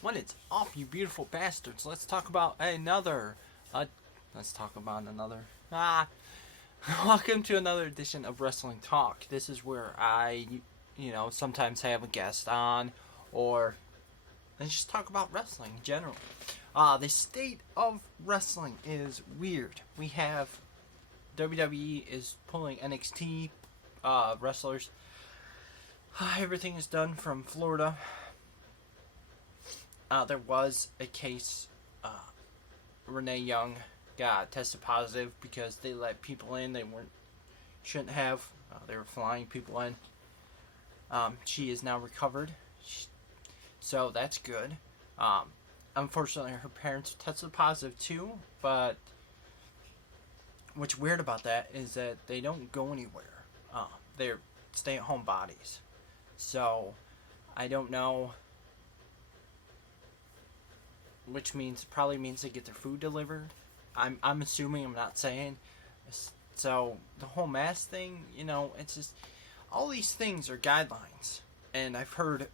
What is up, you beautiful bastards? Let's talk about another. Let's talk about another. Welcome to another edition of Wrestling Talk. This is where I sometimes have a guest on, or let's just talk about wrestling in general. The state of wrestling is weird. We have WWE is pulling NXT wrestlers. Everything is done from Florida. There was a case. Renee Young got tested positive because they let people in they shouldn't have. They were flying people in. She is now recovered, so that's good. Unfortunately, her parents tested positive too. But what's weird about that is that they don't go anywhere. They're stay-at-home bodies. So I don't know. Which probably means they get their food delivered. I'm assuming, I'm not saying. So the whole mask thing, it's just all these things are guidelines, and I've heard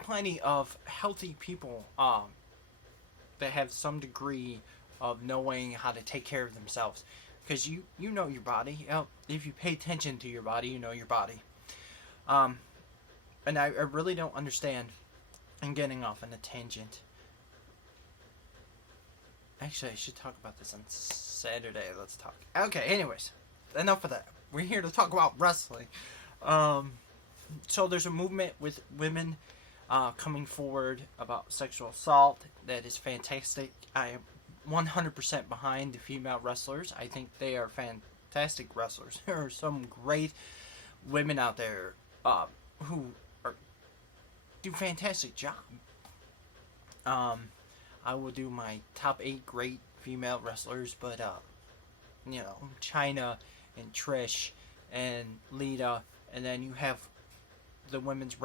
plenty of healthy people that have some degree of knowing how to take care of themselves, because you know your body. If you pay attention to your body, you know your body. And I really don't understand. I'm getting off on a tangent. Actually, I should talk about this on Saturday. Let's talk. Okay, anyways. Enough of that. We're here to talk about wrestling. So there's a movement with women coming forward about sexual assault that is fantastic. I am 100% behind the female wrestlers. I think they are fantastic wrestlers. There are some great women out there who do a fantastic job. I will do my top 8 great female wrestlers, but Chyna and Trish and Lita, and then you have the women's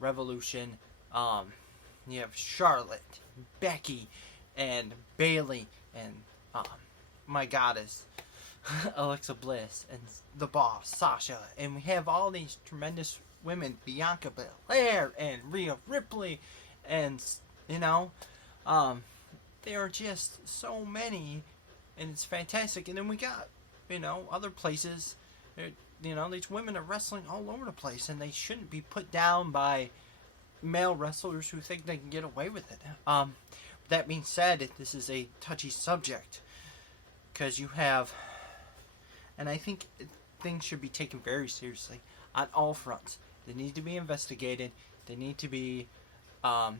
revolution. You have Charlotte, Becky, and Bayley, and my goddess Alexa Bliss, and the Boss Sasha, and we have all these tremendous women: Bianca Belair and Rhea Ripley, and there are just so many, and it's fantastic. And then we got, other places, these women are wrestling all over the place, and they shouldn't be put down by male wrestlers who think they can get away with it. That being said, this is a touchy subject, because you have, and I think things should be taken very seriously on all fronts. They need to be investigated. There need to be a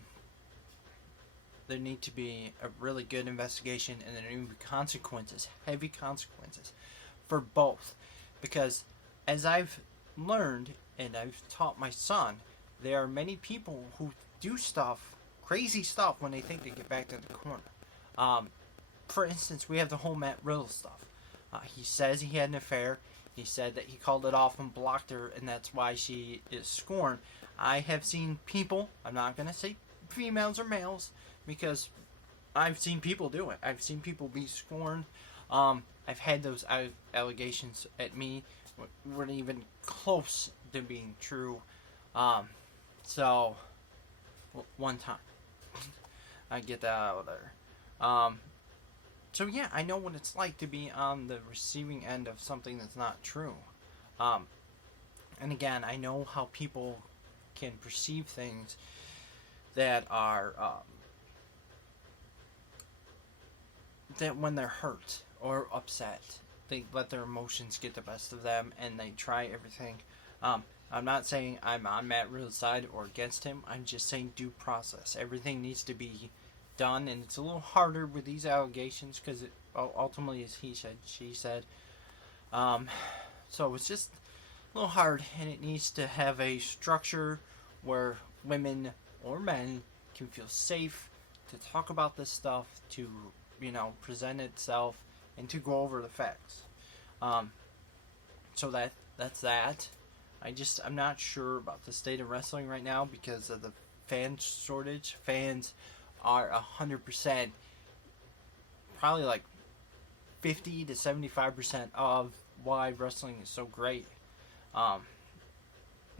really good investigation, and there need to be consequences, heavy consequences, for both. Because as I've learned, and I've taught my son, there are many people who do crazy stuff, when they think they get back to the corner. For instance, we have the whole Matt Riddle stuff. He says he had an affair. He said that he called it off and blocked her, and that's why she is scorned. I have seen people, I'm not going to say females or males, because I've seen people do it. I've seen people be scorned. I've had those allegations at me weren't even close to being true. So one time, I get that out of there. So yeah, I know what it's like to be on the receiving end of something that's not true. And again, I know how people can perceive things that are that when they're hurt or upset, they let their emotions get the best of them, and they try everything. I'm not saying I'm on Matt Riddle's side or against him. I'm just saying due process. Everything needs to be done, and it's a little harder with these allegations because it ultimately is he said, she said. So it's just a little hard, and it needs to have a structure where women or men can feel safe to talk about this stuff, to present itself, and to go over the facts. So that's that. I'm not sure about the state of wrestling right now because of the fan shortage. Fans are 100%, probably like 50 to 75% of why wrestling is so great.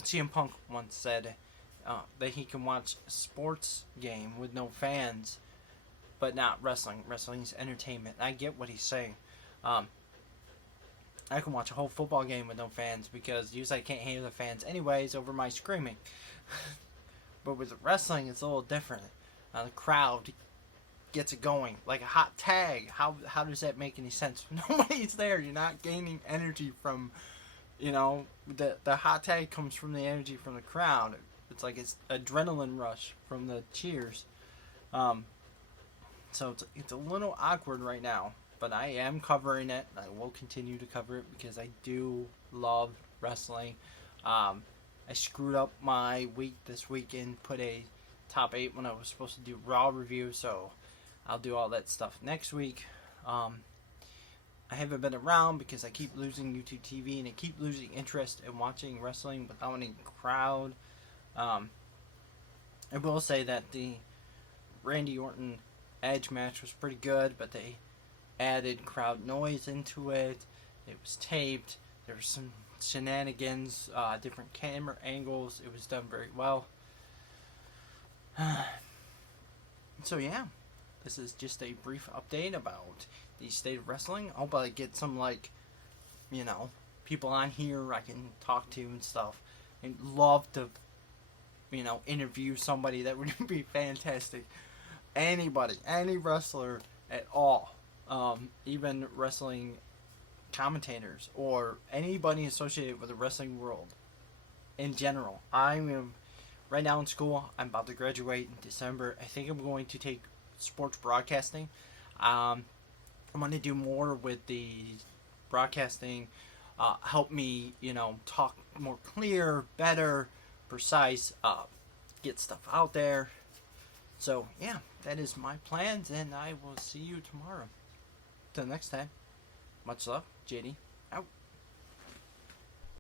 CM Punk once said, that he can watch a sports game with no fans, but not wrestling. Wrestling's entertainment. I get what he's saying. I can watch a whole football game with no fans because usually I can't hear the fans anyways over my screaming. But with wrestling, it's a little different. The crowd gets it going like a hot tag. How does that make any sense? Nobody's there. You're not gaining energy from, the hot tag comes from the energy from the crowd. It's like it's adrenaline rush from the cheers. So it's a little awkward right now, but I am covering it. I will continue to cover it because I do love wrestling. I screwed up my week this weekend, put a top 8 when I was supposed to do Raw review, so I'll do all that stuff next week. I haven't been around because I keep losing YouTube TV and I keep losing interest in watching wrestling without any crowd. I will say that the Randy Orton Edge match was pretty good, but they added crowd noise into it. It was taped. There were some shenanigans, different camera angles. It was done very well. So yeah, this is just a brief update about the state of wrestling. I hope I get some people on here I can talk to and stuff. I'd love to interview somebody. That would be fantastic. Anybody, any wrestler at all, even wrestling commentators or anybody associated with the wrestling world in general. I'm right now in school. I'm about to graduate in December. I think I'm going to take sports broadcasting. I'm going to do more with the broadcasting, help me, talk more clear, better, precise, get stuff out there. So, yeah, that is my plans, and I will see you tomorrow. Till next time, much love, JD, out.